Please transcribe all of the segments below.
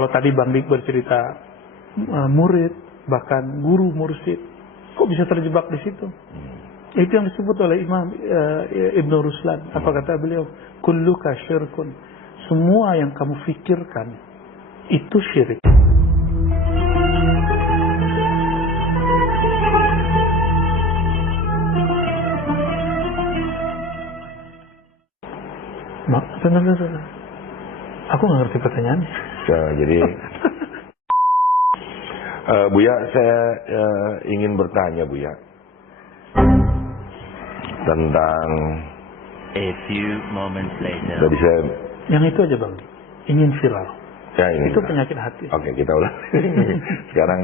Kalau tadi Bang Dik bercerita murid, bahkan guru mursyid, kok bisa terjebak di situ? Itu yang disebut oleh Imam Ibn Ruslan. Apa kata beliau? Kulluka syirkun. Semua yang kamu fikirkan itu syirik. Benar. Aku nggak ngerti pertanyaannya. Jadi Buya, saya ingin bertanya Buya tentang A few moments later. Tadi saya Yang itu aja Bang, ingin viral. Ya, ini itu penyakit hati. Oke, kita ulang. Sekarang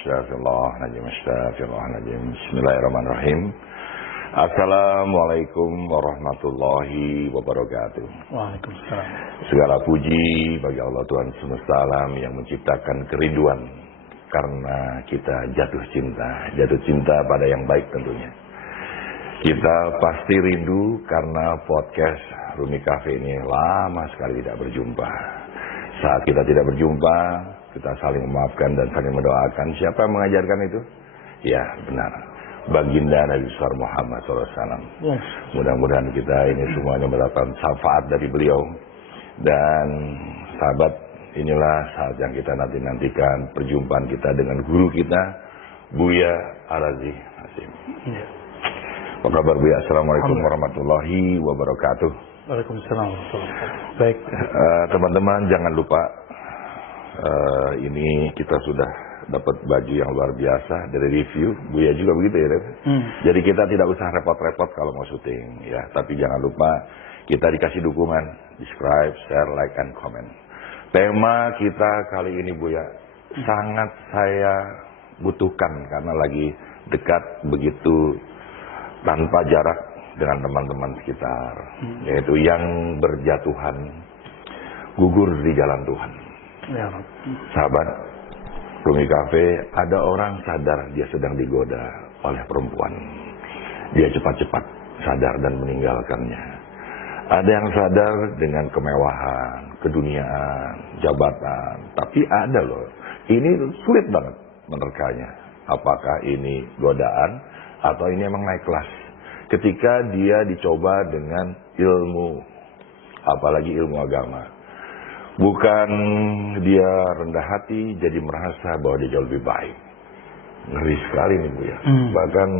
Astagfirullahaladzim. Bismillahirrahmanirrahim. Assalamualaikum warahmatullahi wabarakatuh. Waalaikumsalam. Segala puji bagi Allah Tuhan semesta alam yang menciptakan kerinduan karena kita jatuh cinta pada yang baik tentunya. Kita pasti rindu karena podcast Rumi Cafe ini lama sekali tidak berjumpa. Saat kita tidak berjumpa, kita saling memaafkan dan saling mendoakan. Siapa yang mengajarkan itu? Ya, benar. Baginda Nabi besar Muhammad SAW. Mudah-mudahan kita ini semuanya mendapatkan syafaat dari beliau. Dan sahabat, inilah saat yang kita nantikan perjumpaan kita dengan guru kita, Buya Al-Aziz Hasim. Ya. Apa kabar Buya? Assalamualaikum warahmatullahi wabarakatuh. Waalaikumsalam warahmatullahi wabarakatuh. Baik. Teman-teman jangan lupa, ini kita sudah dapat baju yang luar biasa dari review. Buya juga begitu ya, Ref? Jadi kita tidak usah repot-repot kalau mau syuting ya. Tapi jangan lupa kita dikasih dukungan, subscribe, share, like, and comment. Tema kita kali ini Buya sangat saya butuhkan karena lagi dekat begitu tanpa jarak dengan teman-teman sekitar, yaitu yang berjatuhan gugur di jalan Tuhan. Ya. Sahabat Rumi Cafe, ada orang sadar dia sedang digoda oleh perempuan. Dia cepat-cepat sadar dan meninggalkannya. Ada yang sadar dengan kemewahan, keduniaan, jabatan. Tapi ada loh, ini sulit banget menerkanya. Apakah ini godaan atau ini emang naik kelas? Ketika dia dicoba dengan ilmu, apalagi ilmu agama. Bukan dia rendah hati, jadi merasa bahwa dia jauh lebih baik. Ngeri sekali nih Bu ya. Bahkan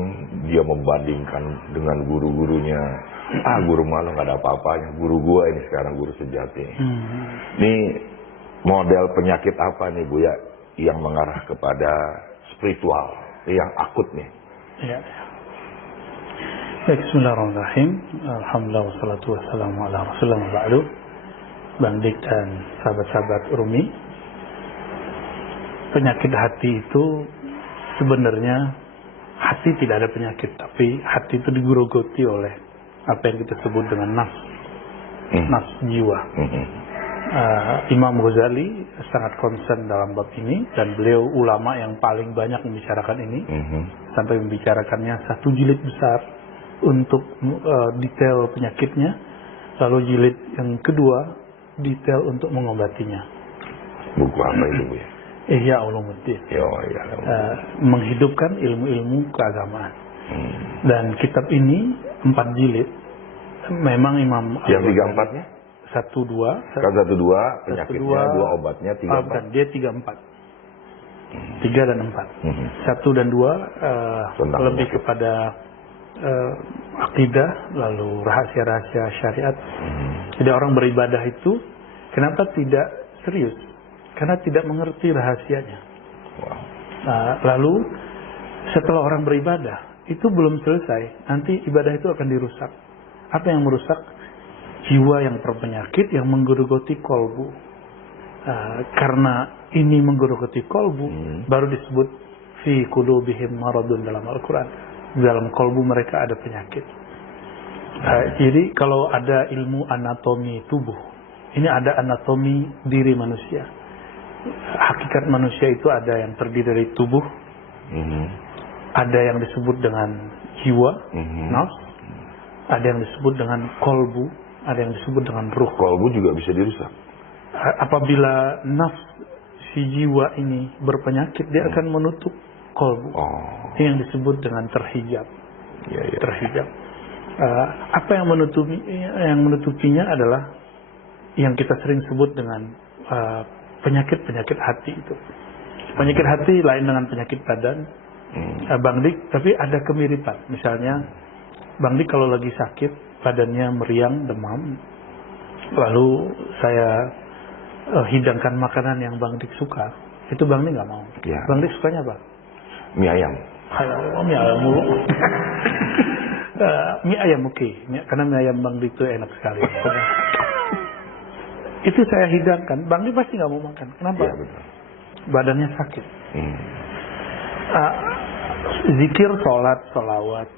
dia membandingkan dengan guru-gurunya. Guru malah gak ada apa-apanya. Guru gua ini sekarang guru sejati. Ini model penyakit apa nih Bu ya, yang mengarah kepada spiritual, yang akut nih. Ya. Baik, bismillahirrahmanirrahim. Alhamdulillah wassalatu wassalamu ala rasulillah wa ba'du. Bang Dik dan sahabat-sahabat Rumi, penyakit hati itu sebenarnya hati tidak ada penyakit, tapi hati itu digurugoti oleh apa yang kita sebut dengan nafs jiwa. Imam Ghazali sangat concern dalam bab ini, dan beliau ulama yang paling banyak membicarakan ini, sampai membicarakannya satu jilid besar untuk detail penyakitnya, lalu jilid yang kedua detail untuk mengobatinya. Buku apa itu Bu ya? Ihya Ulumuddin. Menghidupkan ilmu-ilmu keagamaan. Dan kitab ini 4 jilid. Memang Imam yang 3-4-nya? 1-2. Kan 1-2 penyakitnya, 2 obatnya, 3-4. Dia 3-4. 3 dan 4. 1 dan 2 lebih kepada akidah, lalu rahasia-rahasia syariat. Jadi orang beribadah itu kenapa tidak serius? Karena tidak mengerti rahasianya. Lalu setelah orang beribadah itu belum selesai, nanti ibadah itu akan dirusak. Apa yang merusak? Jiwa yang terpenyakit, yang menggerogoti kolbu. Karena ini menggerogoti kolbu, baru disebut fi qulubihim maradun dalam Al-Quran. Dalam kolbu mereka ada penyakit. Jadi kalau ada ilmu anatomi tubuh, ini ada anatomi diri manusia. hakikat manusia itu ada yang terdiri dari tubuh, ada yang disebut dengan jiwa, nafs, ada yang disebut dengan kolbu, ada yang disebut dengan ruh. Kolbu juga bisa dirusak. Apabila nafs si jiwa ini berpenyakit, dia akan menutup kolbu. Ini yang disebut dengan terhijab. Terhijab. Apa yang menutupinya adalah yang kita sering sebut dengan penyakit hati itu. Penyakit hati lain dengan penyakit badan, Bang Dik, tapi ada kemiripan. Misalnya, Bang Dik kalau lagi sakit, badannya meriang, demam, lalu saya hidangkan makanan yang Bang Dik suka, itu Bang Dik nggak mau. Ya. Bang Dik sukanya apa? Mie ayam. Mie ayam mulu. Mie ayam oke. Karena mie ayam Bang Dik itu enak sekali. Itu saya hidangkan, Bang Dik pasti nggak mau makan. Kenapa? Ya, betul. Badannya sakit. Zikir, sholat, sholawat,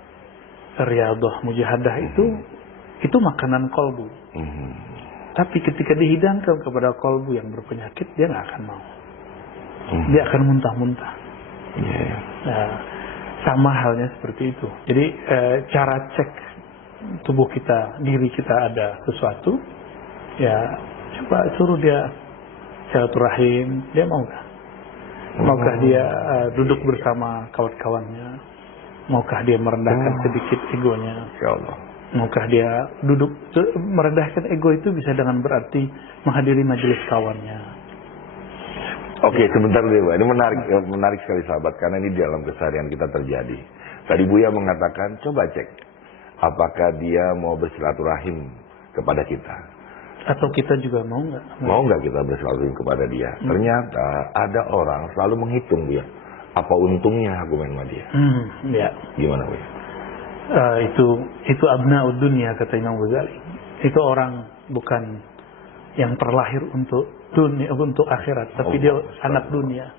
riyadhah, mujahadah itu makanan kolbu. Tapi ketika dihidangkan kepada kolbu yang berpenyakit, dia nggak akan mau. Dia akan muntah-muntah. Sama halnya seperti itu. Jadi cara cek tubuh kita, diri kita ada sesuatu, ya coba suruh dia silaturahim, dia mau nggak? Maukah dia duduk bersama kawan-kawannya? Maukah dia merendahkan sedikit egonya? Ya Allah. Maukah dia duduk, merendahkan ego itu bisa dengan berarti menghadiri majelis kawannya. Oke, sebentar dulu, Pak. Ini menarik sekali sahabat, karena ini dalam keseharian kita terjadi. Tadi Buya mengatakan, coba cek apakah dia mau bersilaturahim kepada kita. Atau kita juga mau nggak? Mau nggak kita bersilaturahim kepada dia? Ternyata ada orang selalu menghitung dia, apa untungnya aku main sama dia. Ya. Gimana, Buya? Itu abna'ud dunya, kata Imam Ghazali. Itu orang bukan yang terlahir untuk dunia, untuk akhirat, tapi dia anak dunia.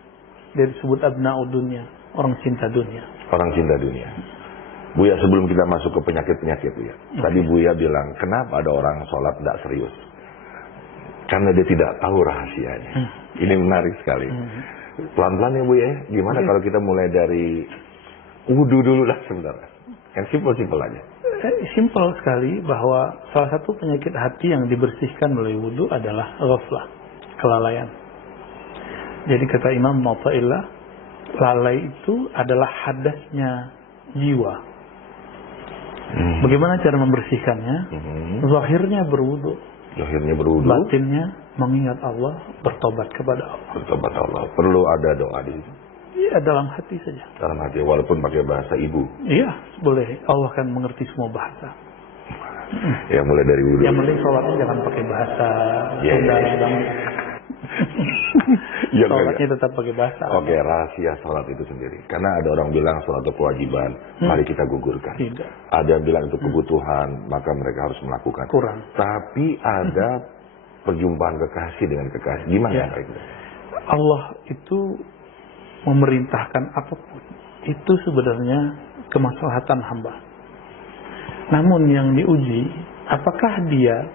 Dia disebut abna'ud dunya, orang cinta dunia. Orang cinta dunia. Buya, sebelum kita masuk ke penyakit-penyakit, Buya. Tadi Buya bilang, kenapa ada orang sholat tidak serius? Karena dia tidak tahu rahasianya. Ini menarik sekali. Pelan-pelan ya, Buya. Gimana kalau kita mulai dari wudu dulu lah sebenarnya? Yang simpel-simpel aja. Simpel sekali bahwa salah satu penyakit hati yang dibersihkan melalui wudu adalah ghaflah, kelalaian. Jadi kata Imam Mu'ta'ilah, lalai itu adalah hadasnya jiwa. Bagaimana cara membersihkannya? Zahirnya berwudu. Zahirnya berwudu. Batinnya mengingat Allah, bertobat kepada Allah. Bertobat Allah. Perlu ada doa di situ. Iya, dalam hati saja. Dalam hati, walaupun pakai bahasa ibu. Iya, boleh. Allah kan mengerti semua bahasa. Ya, mulai dari wudu. Yang penting sholatnya jangan pakai bahasa Sunda. Ya, sholatnya tetap pakai bahasa. Oke, rahasia sholat itu sendiri. Karena ada orang bilang sholat itu kewajiban, mari kita gugurkan. Tidak. Ada yang bilang itu kebutuhan, maka mereka harus melakukan. Kurang. Tapi ada perjumpaan kekasih dengan kekasih. Gimana Ya. itu? Allah itu memerintahkan apapun. Itu sebenarnya kemaslahatan hamba. Namun yang diuji, apakah dia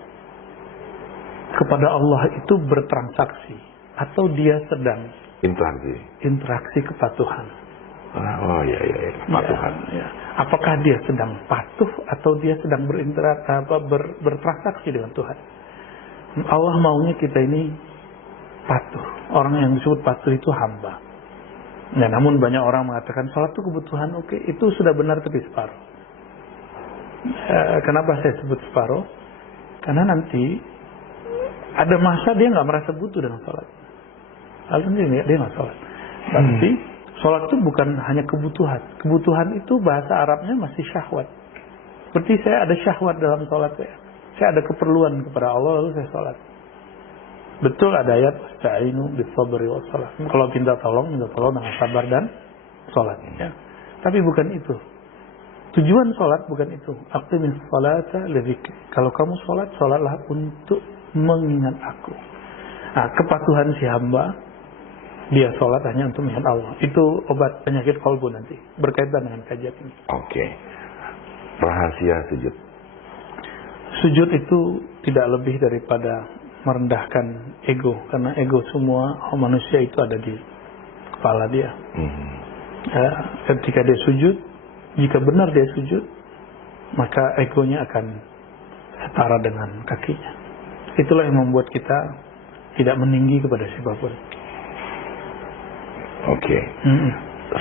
kepada Allah itu bertransaksi atau dia sedang interaksi kepatuhan. Oh iya, kepatuhan. Ya. Apakah dia sedang patuh atau dia sedang bertransaksi dengan Tuhan? Allah maunya kita ini patuh. Orang yang disebut patuh itu hamba. Nah, namun banyak orang mengatakan sholat itu kebutuhan, oke, itu sudah benar tapi separuh. Kenapa saya sebut separuh? Karena nanti ada masa dia nggak merasa butuh dengan sholat. Lalu dia nggak sholat. Tapi sholat itu bukan hanya kebutuhan. Kebutuhan itu bahasa Arabnya masih syahwat. Seperti saya ada syahwat dalam sholat saya. Saya ada keperluan kepada Allah lalu saya sholat. Betul ada ayat Ista'inu bis-sabri was-shalah. Kalau minta tolong dengan sabar dan sholat. Ya. Tapi bukan itu. Tujuan sholat bukan itu. Aqimis sholata lidzikri. Kalau kamu sholat, sholatlah untuk mengingat aku. Nah, kepatuhan si hamba, dia sholat hanya untuk mengingat Allah. Itu obat penyakit kolbu nanti. Berkaitan dengan kajian ini. Oke. Rahasia sujud. Sujud itu tidak lebih daripada merendahkan ego, karena ego semua manusia itu ada di kepala dia. Ketika dia sujud, jika benar dia sujud, maka egonya akan setara dengan kakinya. Itulah yang membuat kita tidak meninggi kepada siapapun. Oke.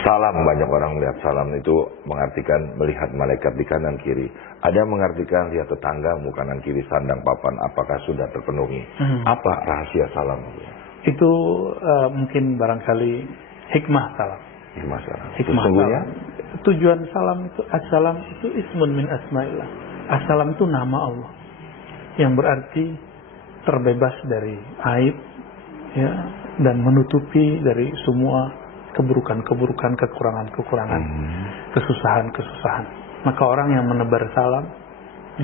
Salam, banyak orang melihat salam itu mengartikan melihat malaikat di kanan kiri. Ada yang mengartikan lihat tetanggamu kanan kiri sandang papan apakah sudah terpenuhi. Apa rahasia salam? Itu mungkin barangkali hikmah salam. Hikmah salam. Hikmah Sesungguhnya salam. Tujuan salam itu, assalam itu ismun min asma'illah. Assalam itu nama Allah, yang berarti terbebas dari aib, ya, dan menutupi dari semua keburukan-keburukan, kekurangan-kekurangan, kesusahan-kesusahan. Maka orang yang menebar salam,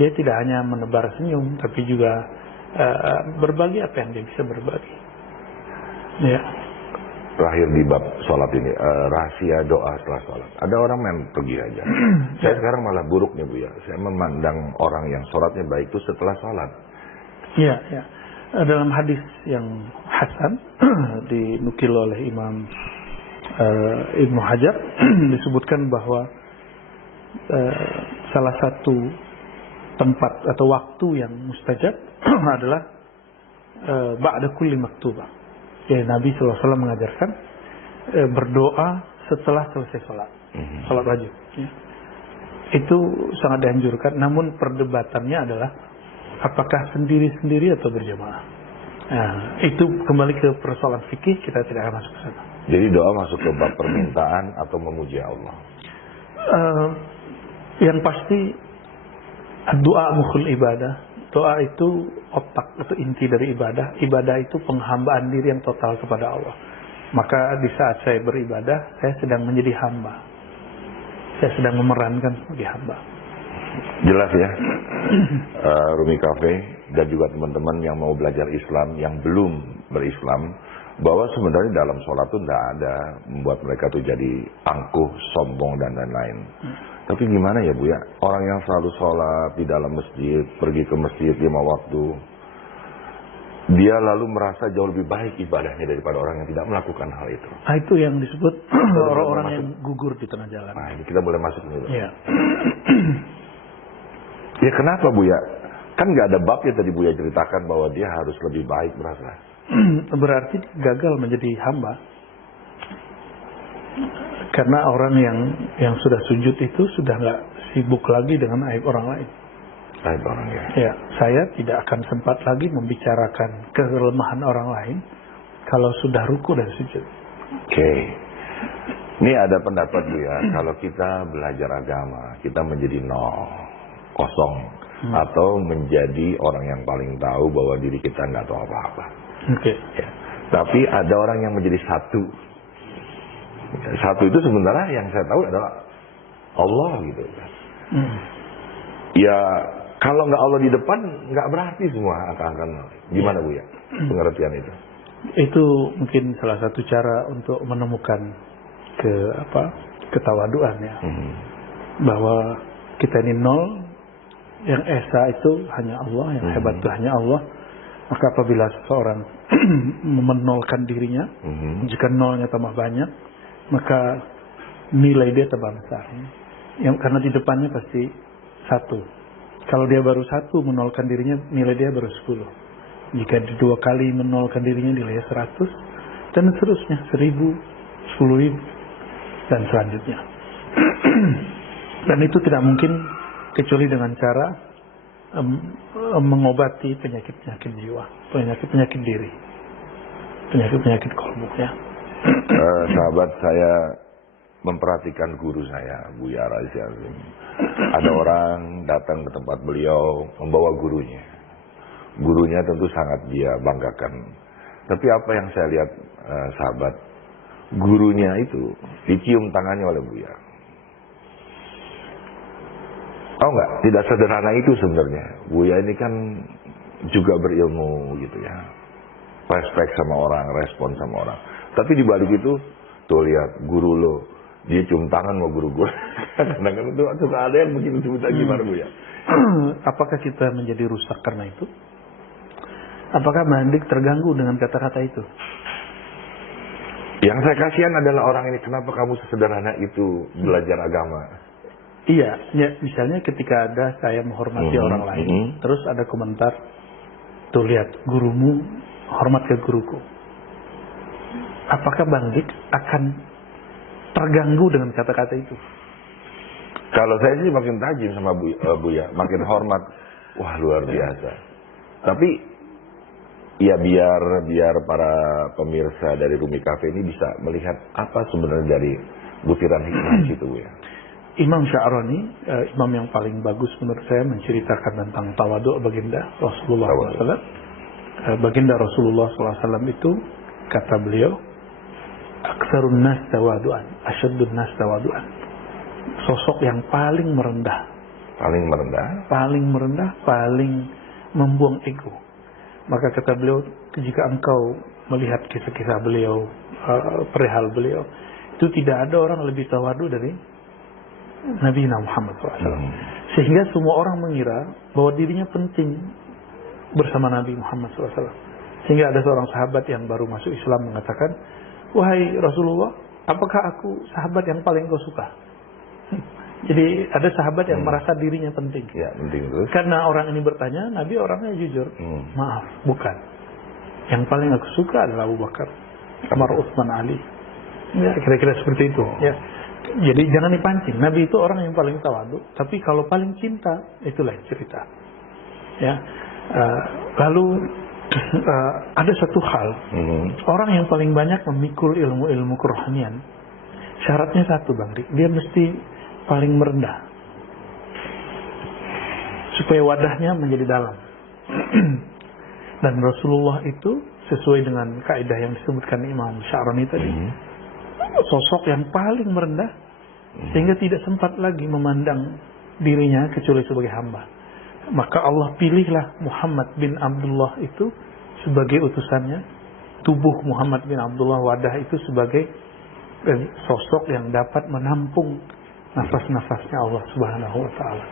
dia tidak hanya menebar senyum, tapi juga berbagi apa yang dia bisa berbagi. Ya. Terakhir di bab sholat ini, rahasia doa setelah sholat. Ada orang main pergi aja. Saya sekarang malah buruk nih Bu ya. Saya memandang orang yang sholatnya baik itu setelah sholat. Ya, ya. Dalam hadis yang hasan dinukil oleh Imam Ibnu Hajar disebutkan bahwa salah satu tempat atau waktu yang mustajab adalah ba'da kulli maktubah. Ya, Nabi SAW mengajarkan berdoa setelah selesai sholat, sholat wajib. Ya. Itu sangat dianjurkan. Namun perdebatannya adalah apakah sendiri-sendiri atau berjamaah. Nah, itu kembali ke persoalan fikih, kita tidak akan masuk ke sana. Jadi doa masuk ke bab permintaan atau memuji Allah. Yang pasti doa mukhul ibadah. Doa itu otak atau inti dari ibadah. Ibadah itu penghambaan diri yang total kepada Allah. Maka di saat saya beribadah, saya sedang menjadi hamba. Saya sedang memerankan sebagai hamba. Jelas ya. Rumi Cafe dan juga teman-teman yang mau belajar Islam, yang belum berislam, bahwa sebenarnya dalam sholat itu tidak ada membuat mereka tuh jadi angkuh, sombong, dan lain-lain. Tapi gimana ya Bu ya, orang yang selalu sholat di dalam masjid, pergi ke masjid 5 waktu, dia lalu merasa jauh lebih baik ibadahnya daripada orang yang tidak melakukan hal itu. Nah, itu yang disebut orang-orang yang gugur di tengah jalan. Nah, ini kita boleh masuk dulu. Ya. Ya kenapa Bu ya? Kan nggak ada babnya tadi Bu ya ceritakan bahwa dia harus lebih baik merasa. Berarti gagal menjadi hamba. Karena orang yang sudah sujud itu sudah nggak sibuk lagi dengan aib orang lain. Aib orang ya. Ya, saya tidak akan sempat lagi membicarakan kelemahan orang lain kalau sudah ruku dan sujud. Oke. Ini ada pendapat Bu ya, kalau kita belajar agama, kita menjadi nol, kosong, atau menjadi orang yang paling tahu bahwa diri kita nggak tahu apa-apa. Oke. Ya. Tapi ada orang yang menjadi satu. Satu itu sebenarnya yang saya tahu adalah Allah gitu kan. Ya kalau nggak Allah di depan nggak berarti semua akan gimana Bu ya pengertian itu? Itu mungkin salah satu cara untuk menemukan ketawaduan ya. Bahwa kita ini nol, yang esa itu hanya Allah, yang hebat itu hanya Allah. Maka apabila seseorang menolkan dirinya, jika nolnya tambah banyak, maka nilai dia tambah besar. Karena di depannya pasti satu. Kalau dia baru satu menolkan dirinya, nilai dia baru 10. Jika 2 kali menolkan dirinya, nilainya 100, dan seterusnya 1000, 10.000, dan selanjutnya. Dan itu tidak mungkin kecuali dengan cara mengobati penyakit-penyakit jiwa, penyakit-penyakit diri, penyakit-penyakit kolbu ya. Sahabat saya memperhatikan guru saya, Buya Razi Azim. Ada orang datang ke tempat beliau membawa gurunya. Gurunya tentu sangat dia banggakan. Tapi apa yang saya lihat sahabat, gurunya itu dicium tangannya oleh Buya. Tahu nggak? Tidak sederhana itu sebenarnya. Buya ini kan juga berilmu gitu ya. Respect sama orang, respon sama orang. Tapi di balik itu, tuh lihat guru lo, dia cium tangan sama guru gue. Kadang-kadang itu suka ada yang begitu sebutan gimana Bu ya? Apakah kita menjadi rusak karena itu? Apakah Bandik terganggu dengan kata-kata itu? Yang saya kasihan adalah orang ini, kenapa kamu sesederhana itu belajar agama? Iya, ya, misalnya ketika ada saya menghormati orang lain, terus ada komentar, tuh lihat gurumu hormat ke guruku. Apakah Bandik akan terganggu dengan kata-kata itu? Kalau saya sih makin tajam sama Buya, makin hormat. Wah, luar biasa. Tapi ya biar para pemirsa dari Rumi Cafe ini bisa melihat apa sebenarnya dari butiran hikmah itu, Buya. Imam Sya'rani, imam yang paling bagus menurut saya menceritakan tentang tawadhu baginda Rasulullah SAW. Baginda Rasulullah SAW itu, kata beliau, aksarun nas tawadu'an, asyaddun nas tawadu'an. Sosok yang paling merendah. Paling merendah? Paling merendah, paling membuang ego. Maka kata beliau, jika engkau melihat kisah-kisah beliau, perihal beliau, itu tidak ada orang lebih tawadu dari Nabi Muhammad SAW. Sehingga semua orang mengira bahwa dirinya penting bersama Nabi Muhammad SAW. Sehingga ada seorang sahabat yang baru masuk Islam mengatakan, wahai Rasulullah, apakah aku sahabat yang paling kau suka? Jadi ada sahabat yang merasa dirinya penting. Ya, penting terus. Karena orang ini bertanya, Nabi orangnya jujur. Maaf, bukan. Yang paling aku suka adalah Abu Bakar, Umar, Utsman, Ali. Ya, kira-kira seperti itu. Ya. Jadi jangan dipancing. Nabi itu orang yang paling tawadu, tapi kalau paling cinta, itulah cerita. Ya. Lalu ada satu hal, orang yang paling banyak memikul ilmu-ilmu kerohanian, syaratnya satu, Bang Rik, dia mesti paling merendah, supaya wadahnya menjadi dalam. Dan Rasulullah itu sesuai dengan kaidah yang disebutkan Imam Sya'rani tadi, sosok yang paling merendah, sehingga tidak sempat lagi memandang dirinya kecuali sebagai hamba. Maka Allah pilihlah Muhammad bin Abdullah itu sebagai utusannya, tubuh Muhammad bin Abdullah, wadah itu sebagai sosok yang dapat menampung nafas-nafasnya Allah Subhanahu wa Ta'ala.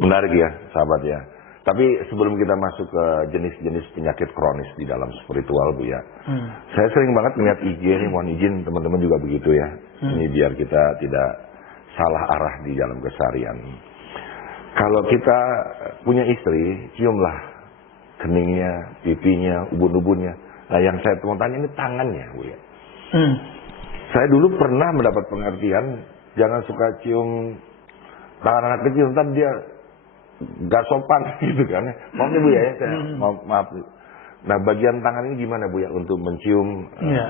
Menarik ya, sahabat ya. Tapi sebelum kita masuk ke jenis-jenis penyakit kronis di dalam spiritual, Bu ya, saya sering banget melihat IG ini, mohon izin teman-teman juga begitu ya. Ini biar kita tidak salah arah di dalam keseharian. Kalau kita punya istri, ciumlah keningnya, pipinya, ubun-ubunnya. Nah, yang saya mau tanya ini tangannya, Bu ya. Saya dulu pernah mendapat pengertian, jangan suka cium tangan anak kecil, ntar dia gak sopan gitu kan. Maaf Bu ya, saya maaf. Nah, bagian tangan ini gimana Bu ya untuk mencium? Ya.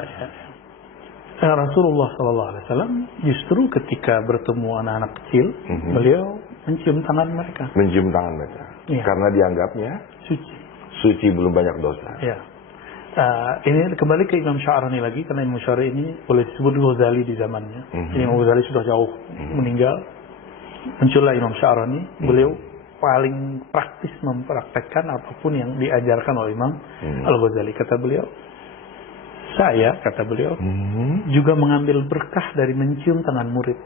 Rasulullah SAW justru ketika bertemu anak-anak kecil, beliau mencium tangan mereka. Mencium tangan mereka. Ya. Karena dianggapnya suci. Suci, belum banyak dosa. Ya. Ini kembali ke Imam Sya'rani lagi, karena Imam Sya'rani ini boleh disebut Ghazali di zamannya. Imam Ghazali sudah jauh meninggal. Muncullah Imam Sya'rani, beliau paling praktis mempraktekkan apapun yang diajarkan oleh Imam Al-Ghazali. Kata beliau, saya, kata beliau, juga mengambil berkah dari mencium tangan murid.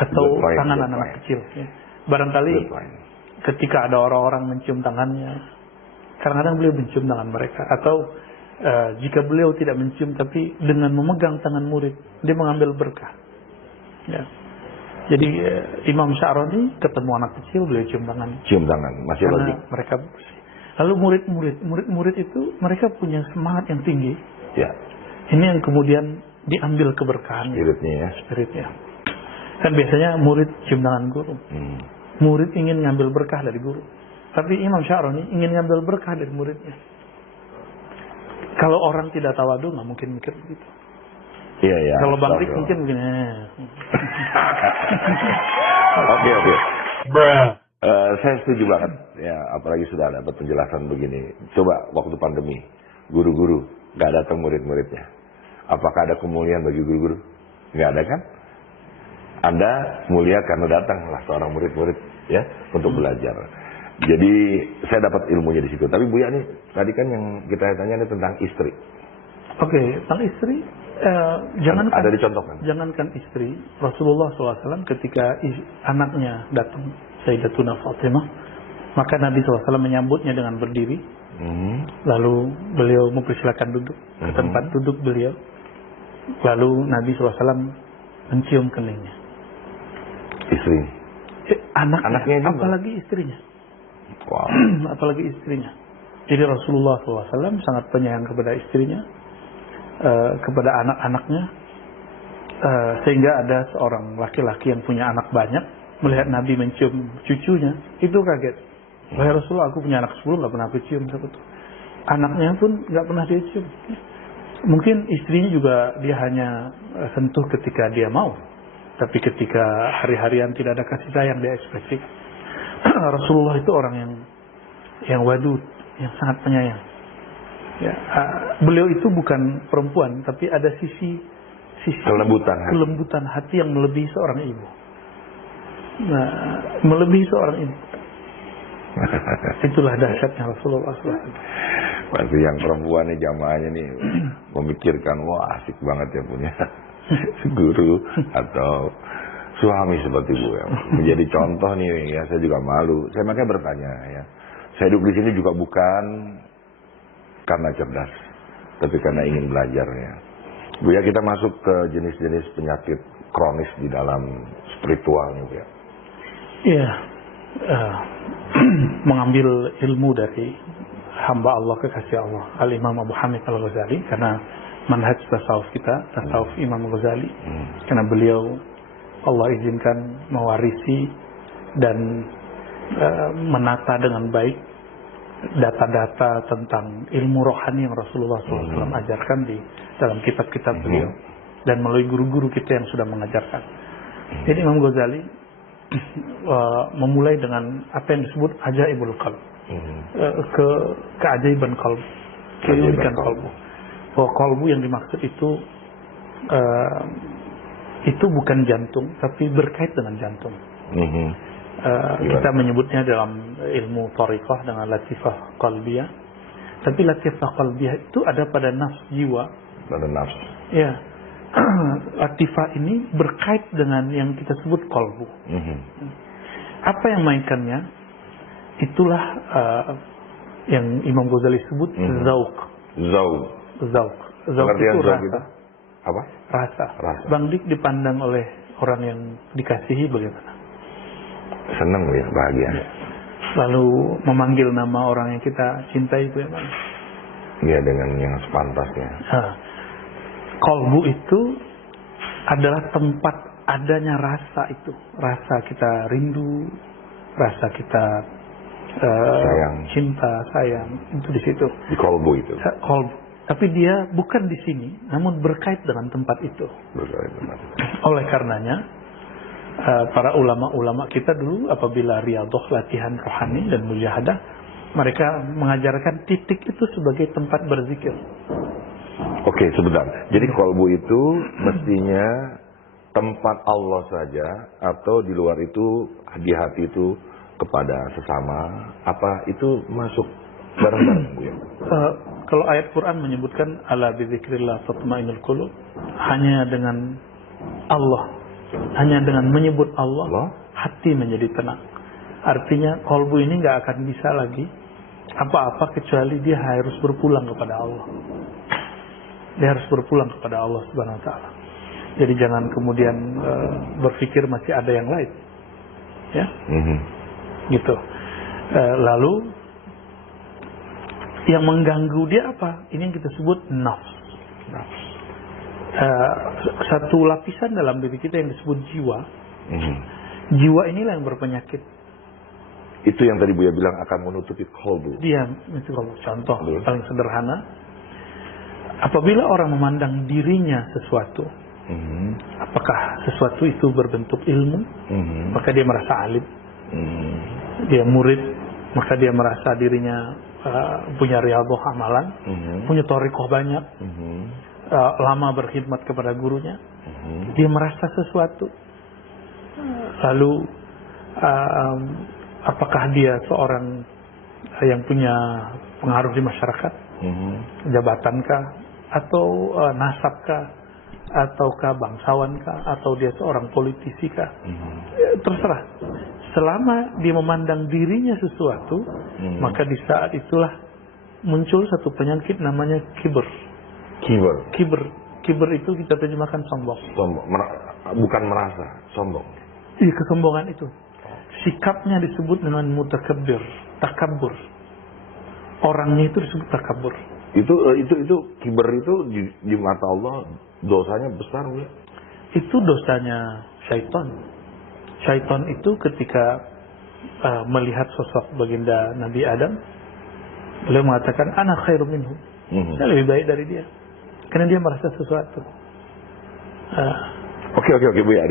Atau tangan anak kecil. Ya. Barangkali ketika ada orang-orang mencium tangannya, kadang-kadang beliau mencium tangan mereka. Atau jika beliau tidak mencium tapi dengan memegang tangan murid, dia mengambil berkah. Ya. Jadi Imam Sya'rani ketemu anak kecil, beliau cium tangan. Cium tangan, masih karena logik. Mereka bersih. Lalu murid-murid itu mereka punya semangat yang tinggi. Ya. Ini yang kemudian diambil keberkahan. Spiritnya. Kan biasanya murid cium tangan guru. Murid ingin ngambil berkah dari guru. Tapi Imam Sya'rani ingin ngambil berkah dari muridnya. Kalau orang tidak tawadu nggak mungkin mikir begitu. Iya, iya. Kalau Bang Rik mungkin begini. Oke. Saya setuju banget. Ya, apalagi sudah dapat penjelasan begini. Coba waktu pandemi, guru-guru nggak datang murid-muridnya. Apakah ada kemuliaan bagi guru-guru? Nggak ada kan? Anda mulia karena datanglah seorang murid-murid ya untuk belajar. Jadi saya dapat ilmunya di situ. Tapi Buya nih tadi kan yang kita tanya ini tentang istri. Oke, tentang istri. Jangankan, ada dicontohkan. Jangankan istri, Rasulullah SAW ketika anaknya datang, Sayyidatuna Fatimah, Maka Nabi SAW menyambutnya dengan berdiri. Lalu beliau mempersilakan duduk ke tempat duduk beliau. Lalu Nabi SAW mencium keningnya. Istri? Anaknya juga? Apalagi istrinya. Wow. Apalagi istrinya. Jadi Rasulullah SAW sangat penyayang kepada istrinya, kepada anak-anaknya, sehingga ada seorang laki-laki yang punya anak banyak melihat Nabi mencium cucunya, itu kaget. Wahai Rasulullah, aku punya anak 10, nggak pernah aku cium satu. Anaknya pun nggak pernah dia cium. Mungkin istrinya juga dia hanya sentuh ketika dia mau, tapi ketika hari-harian tidak ada kasih sayang dia ekspresikan. Rasulullah itu orang yang wadud, yang sangat penyayang. Ya, beliau itu bukan perempuan, tapi ada sisi kelembutan hati yang melebihi seorang ibu. Nah, melebihi seorang ibu. Itulah dahsyatnya Rasulullah SAW. Pasti yang perempuan nih jamaahnya nih memikirkan, wah asik banget ya punya guru atau suami seperti gue. Menjadi contoh nih ya, saya juga malu. Saya makanya bertanya ya. Saya duduk di sini juga bukan karena cerdas, tapi karena ingin belajar ya. Bu ya, kita masuk ke jenis-jenis penyakit kronis di dalam spiritual nih Bu ya. Iya. Mengambil ilmu dari hamba Allah kekasih Allah Al-Imam Abu Hamid Al-Ghazali, karena manhaj tasawuf kita, tasawuf Imam Ghazali, karena beliau Allah izinkan mewarisi dan menata dengan baik data-data tentang ilmu rohani yang Rasulullah SAW ajarkan di dalam kitab-kitab beliau dan melalui guru-guru kita yang sudah mengajarkan. Jadi Imam Ghazali memulai dengan apa yang disebut ajaibul qalb, keajaiban qalb, keunikan qalbu. Bahwa qalbu yang dimaksud itu bukan jantung, tapi berkait dengan jantung. Kita menyebutnya dalam ilmu thariqah dengan latifah qalbiyah. Tapi latifah qalbiyah itu ada pada nafs, jiwa. Pada nafs. Ya. Latifah ini berkait dengan yang kita sebut qalbu. Apa yang mainkannya? Itulah yang Imam Ghazali sebut zauq. Zauq itu rasa. Apa? Rasa. Bang Dik dipandang oleh orang yang dikasihi bagaimana? Senang ya, bahagia. Ya. Lalu memanggil nama orang yang kita cintai bagaimana? Ya, dengan yang sepantasnya. Qalbu itu adalah tempat adanya rasa itu. Rasa kita rindu, rasa kita cinta, sayang, itu di situ. Di qalbu itu. Qalbu. Tapi dia bukan di sini, namun berkait dengan tempat itu. Oleh karenanya, para ulama-ulama kita dulu apabila riyadhah, latihan rohani dan mujahadah, mereka mengajarkan titik itu sebagai tempat berzikir. Oke, sebentar. Jadi qalbu itu mestinya tempat Allah saja, atau di luar itu di hati itu kepada sesama, apa itu masuk bareng-bareng Bu ya? Kalau ayat Quran menyebutkan ala bizikrillah tatma'innul qulub, hanya dengan Allah, hanya dengan menyebut Allah, hati menjadi tenang. Artinya qalbu ini nggak akan bisa lagi apa-apa kecuali dia harus berpulang kepada Allah. Dia harus berpulang kepada Allah Subhanahu wa taala. Jadi jangan kemudian berpikir masih ada yang lain. Ya. Gitu. Lalu yang mengganggu dia apa? Ini yang kita sebut nafs. Satu lapisan dalam diri kita yang disebut jiwa. Jiwa inilah yang berpenyakit. Itu yang tadi Buya bilang akan menutupi qalbu. Dia itu contoh paling sederhana. Apabila orang memandang dirinya sesuatu, apakah sesuatu itu berbentuk ilmu, maka dia merasa alim. Dia murid, maka dia merasa dirinya punya riyadhah amalan, punya thariqah banyak, lama berkhidmat kepada gurunya, dia merasa sesuatu. Lalu apakah dia seorang yang punya pengaruh di masyarakat, jabatankah, atau nasabkah, ataukah bangsawankah, atau dia seorang politisikah, terserah. selama dia memandang dirinya sesuatu, maka di saat itulah muncul satu penyakit namanya kibr. Kibr itu kita terjemahkan sombong. Bukan merasa, sombong. Iya, kesombongan itu. Sikapnya disebut dengan mutakabbir, takabur. Orangnya itu disebut takabur. Itu kibr itu di mata Allah dosanya besar, Bu. Itu dosanya syaitan. Syaitan itu ketika melihat sosok baginda Nabi Adam, beliau mengatakan ana khairum minhu. Saya lebih baik dari dia. Karena dia merasa sesuatu. Oke Bu ya,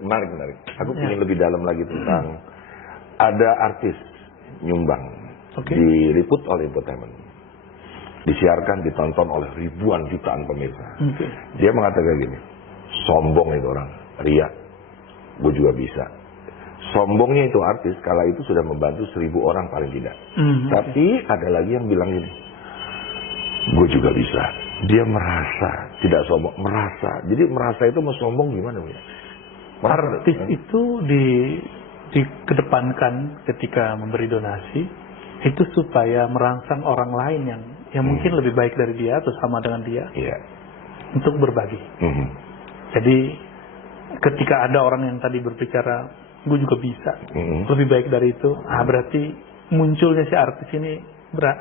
menarik. Aku ingin lebih dalam lagi tentang ada artis nyumbang, diliput oleh infotainment, disiarkan, ditonton oleh ribuan jutaan pemirsa. Dia mengatakan gini, sombong itu orang, ria, gue juga bisa. Sombongnya itu artis, kala itu sudah membantu 1.000 orang paling tidak. Tapi ada lagi yang bilang gini, gue juga bisa. Dia merasa, tidak sombong, merasa. Jadi merasa itu mau sombong gimana, Bu? Artis itu dikedepankan ketika memberi donasi itu supaya merangsang orang lain yang mungkin lebih baik dari dia atau sama dengan dia, untuk berbagi. Jadi ketika ada orang yang tadi berbicara, gue juga bisa, lebih baik dari itu, berarti munculnya si artis ini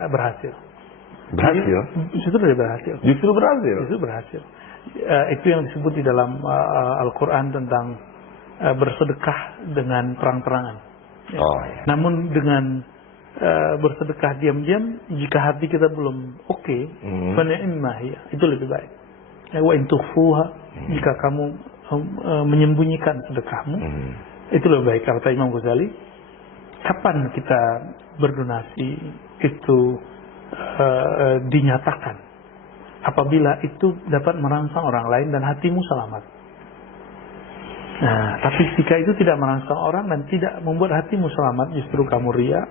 berhasil. Justru berhasil. Itu yang disebut di dalam Al-Quran tentang bersedekah dengan terang-terangan. Namun dengan bersedekah diam-diam, jika hati kita belum oke, itu lebih baik. Wa in tukhfuha, jika kamu menyembunyikan sedekahmu, itu lebih baik. Kata Imam Ghazali, kapan kita berdonasi itu dinyatakan apabila itu dapat merangsang orang lain dan hatimu selamat. Nah, tapi jika itu tidak merangsang orang dan tidak membuat hatimu selamat, justru kamu ria,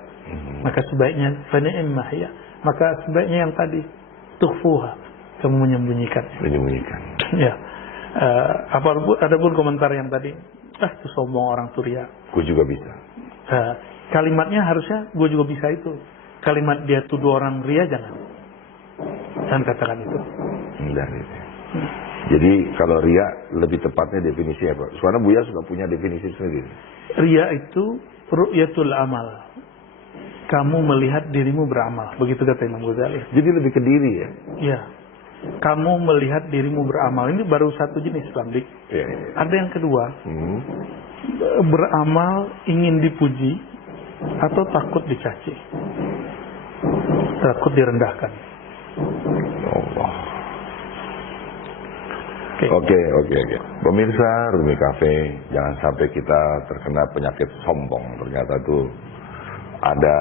maka sebaiknya maka sebaiknya yang tadi tukhfuha, kamu menyembunyikan. Ya. Adapun komentar yang tadi, itu sombong orang tuh ria. Gue juga bisa. Kalimatnya harusnya gue juga bisa itu. Kalimat dia tuduh orang ria jangan katakan itu. Jadi kalau ria lebih tepatnya definisi apa? Soalnya Buya suka punya definisi sendiri. Ria itu ru'yatul amal. Kamu melihat dirimu beramal, begitu kata Imam Ghazali. Jadi lebih ke diri ya? Iya. Kamu melihat dirimu beramal, ini baru satu jenis, Bang Dik. Ada yang kedua, beramal ingin dipuji atau takut dicaci, takut direndahkan. Allah. Oke. Pemirsa Rumi Cafe, jangan sampai kita terkena penyakit sombong. Ternyata itu ada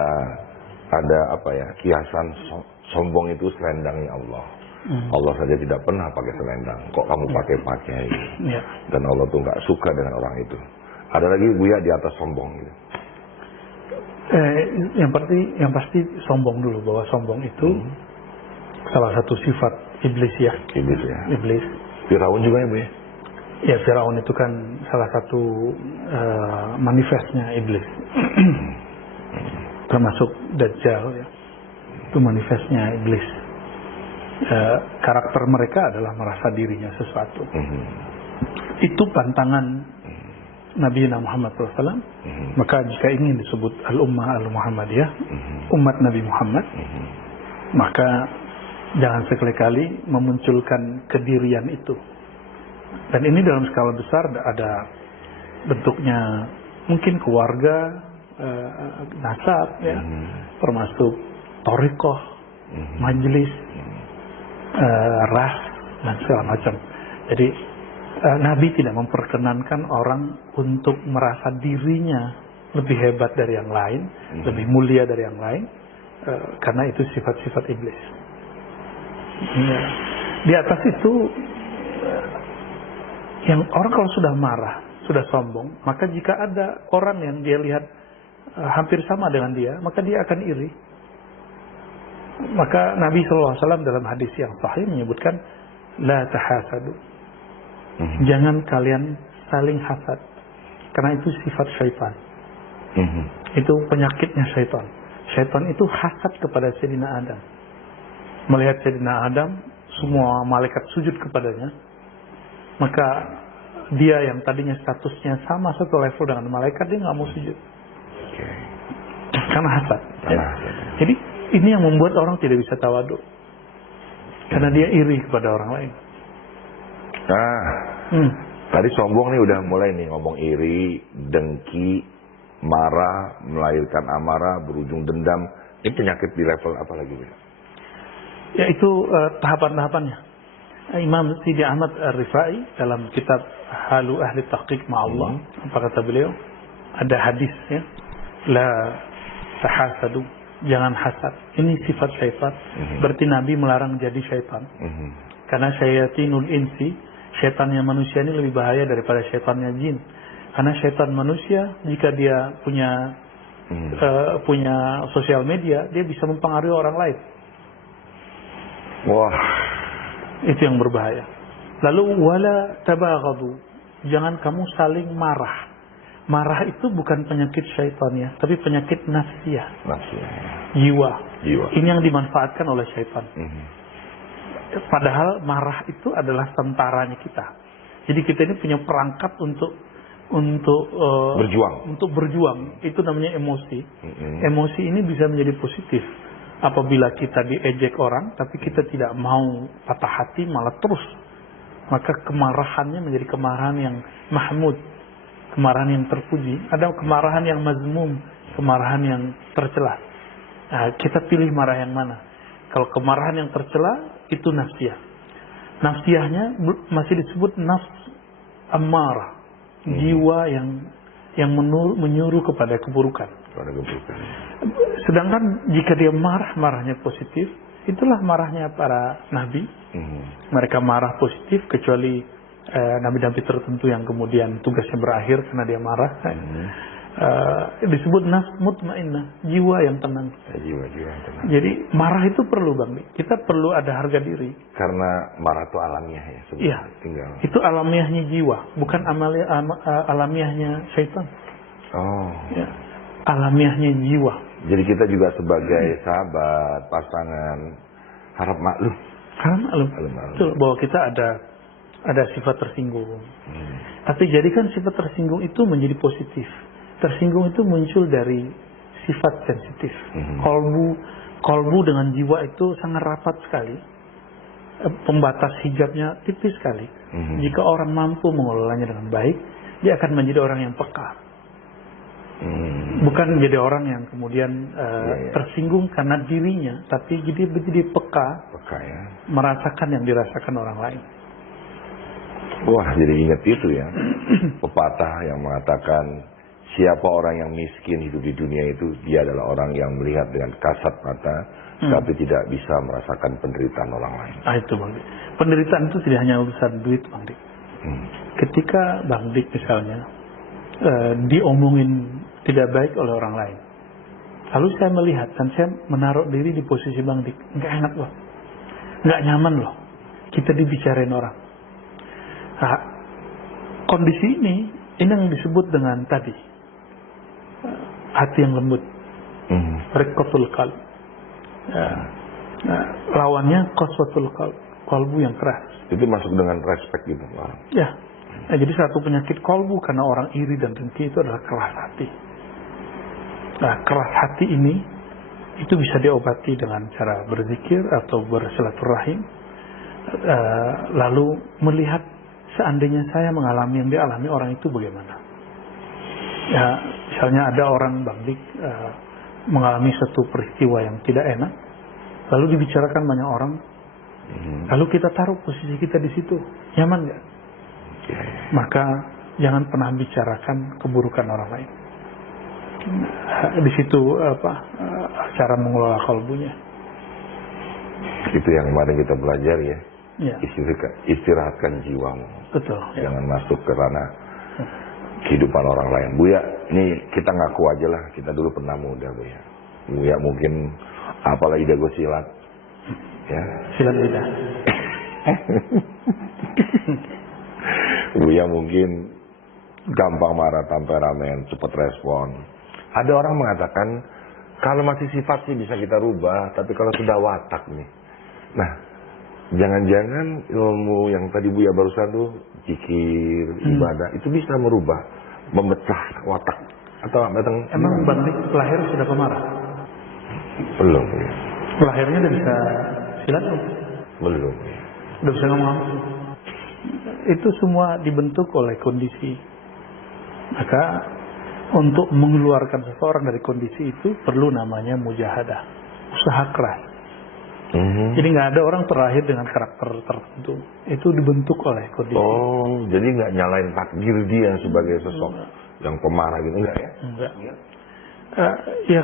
kiasan sombong itu selendangnya Allah. Allah saja tidak pernah pakai selendang, kok kamu pakai. Dan Allah tuh nggak suka dengan orang itu. Ada lagi Buya di atas sombong gitu. Yang pasti sombong dulu, bahwa sombong itu salah satu sifat iblis ya. Iblis. Firaun juga ya, Bu ya? Ya, Firaun itu kan salah satu manifestnya iblis. Termasuk Dajjal ya. Itu manifestnya iblis. Karakter mereka adalah merasa dirinya sesuatu. Itu pantangan Nabi Muhammad SAW. Maka jika ingin disebut al-ummah al-Muhammadiyah, umat Nabi Muhammad, maka jangan sekali-kali memunculkan kedirian itu. Dan ini dalam skala besar ada bentuknya, mungkin keluarga, nasab ya, termasuk thariqah, majelis, ras dan segala macam. Jadi Nabi tidak memperkenankan orang untuk merasa dirinya lebih hebat dari yang lain, lebih mulia dari yang lain, karena itu sifat-sifat iblis. Ya. Di atas itu, yang orang kalau sudah marah, sudah sombong, maka jika ada orang yang dia lihat hampir sama dengan dia, maka dia akan iri. Maka Nabi SAW dalam hadis yang sahih menyebutkan, la tahasadu, jangan kalian saling hasad, karena itu sifat syaitan. Itu penyakitnya syaitan. Syaitan itu hasad kepada Sayyidina Adam. Melihat Sayyidina Adam, semua malaikat sujud kepadanya, maka dia yang tadinya statusnya sama satu level dengan malaikat, dia nggak mau sujud. Karena hasad. Ya. Jadi ini yang membuat orang tidak bisa tawadhu. Karena dia iri kepada orang lain. Tadi sombong nih udah mulai nih ngomong iri, dengki, marah, melahirkan amarah, berujung dendam. Ini penyakit di level apa lagi? Ya itu tahapan-tahapannya. Imam Sidi Ahmad Ar-Rifai dalam kitab Halu Ahli Tahqiq Ma'allah, apa kata beliau? Ada hadis ya. La tahasadu, jangan hasad. Ini sifat syaitan. Berarti Nabi melarang jadi syaitan. Karena syayatinul insi, syaitannya manusia ini lebih bahaya daripada syaitannya jin. Karena syaitan manusia, jika dia punya sosial media, dia bisa mempengaruhi orang lain. Wah, itu yang berbahaya. Lalu wala tabaghadu, jangan kamu saling marah. Marah itu bukan penyakit syaitan ya, tapi penyakit nafsiyah. Jiwa. Ini yang dimanfaatkan oleh syaitan. Padahal marah itu adalah tentaranya kita. Jadi kita ini punya perangkat untuk berjuang. Itu namanya emosi. Emosi ini bisa menjadi positif apabila kita diejek orang, tapi kita tidak mau patah hati, malah terus. Maka kemarahannya menjadi kemarahan yang mahmud, kemarahan yang terpuji. Ada kemarahan yang mazmum, kemarahan yang tercela. Nah, kita pilih marah yang mana? Kalau kemarahan yang tercela, itu nafsiyah. Nafsiyahnya masih disebut nafs amarah, jiwa yang menyuruh kepada keburukan. Sedangkan jika dia marahnya positif, itulah marahnya para nabi. Mereka marah positif, kecuali nabi-nabi tertentu yang kemudian tugasnya berakhir karena dia marah. Disebut nafs mutmainnah, jiwa yang tenang. Jiwa yang tenang. Jadi marah itu perlu, Bang. Kita perlu ada harga diri. Karena marah itu alamiah ya. Iya. Itu alamiahnya jiwa, bukan alamiahnya syaitan. Oh. Ya. Alamiahnya jiwa. Jadi kita juga sebagai sahabat, pasangan, harap maklum. Betul, bahwa kita ada sifat tersinggung. Tapi jadikan sifat tersinggung itu menjadi positif. Tersinggung itu muncul dari sifat sensitif. Kolbu dengan jiwa itu sangat rapat sekali. Pembatas hijabnya tipis sekali. Jika orang mampu mengelolanya dengan baik, dia akan menjadi orang yang peka. Bukan menjadi orang yang kemudian tersinggung karena dirinya, tapi jadi peka ya. Merasakan yang dirasakan orang lain. Wah, jadi ingat itu ya. Pepatah yang mengatakan siapa orang yang miskin hidup di dunia itu, dia adalah orang yang melihat dengan kasat mata, tapi tidak bisa merasakan penderitaan orang lain. Itu Bang Dik. Penderitaan itu tidak hanya urusan duit, Bang Dik. Ketika Bang Dik misalnya diomongin tidak baik oleh orang lain, lalu saya melihat dan saya menaruh diri di posisi Bang Dik, nggak enak loh, nggak nyaman loh, kita dibicarain orang. Nah, kondisi ini yang disebut dengan tadi hati yang lembut, riqqatul qalb. Lawannya qaswatul qalb, kalbu yang keras. Itu masuk dengan respect gitu, Bang. Ya. Nah, jadi satu penyakit kalbu karena orang iri dan dengki itu adalah keras hati. Nah, keras hati ini itu bisa diobati dengan cara berzikir atau bersilaturahim, lalu melihat seandainya saya mengalami yang dialami orang itu bagaimana. Ya, misalnya ada orang Bang Dik mengalami suatu peristiwa yang tidak enak, lalu dibicarakan banyak orang, lalu kita taruh posisi kita di situ, nyaman nggak? Maka jangan pernah bicarakan keburukan orang lain. Di situ cara mengelola kalbunya. Itu yang kemarin kita belajar ya. Ya. Istirahatkan jiwamu. Betul. Jangan masuk ke ranah kehidupan orang lain. Buya, ini kita ngaku aja lah. Kita dulu pernah muda, Buya. Buya mungkin apalagi jago silat. Ya. Silat lidah. Buya mungkin gampang marah, temperamen, cepat respon. Ada orang mengatakan kalau masih sifat sih bisa kita rubah, tapi kalau sudah watak nih. Nah, jangan-jangan ilmu yang tadi Buya barusan tuh zikir, ibadah itu bisa merubah, memecah watak atau Emang Bang Dik lahir sudah pemarah? belum? Lahirnya udah bisa silat belum? Belum. Udah bisa ngomong langsung? Itu semua dibentuk oleh kondisi. Maka untuk mengeluarkan seseorang dari kondisi itu perlu namanya mujahadah, usaha keras. Jadi nggak ada orang terlahir dengan karakter tertentu, itu dibentuk oleh kondisi. Oh, jadi nggak nyalain takdir dia sebagai sosok yang pemarah gitu, enggak ya? Enggak. Ya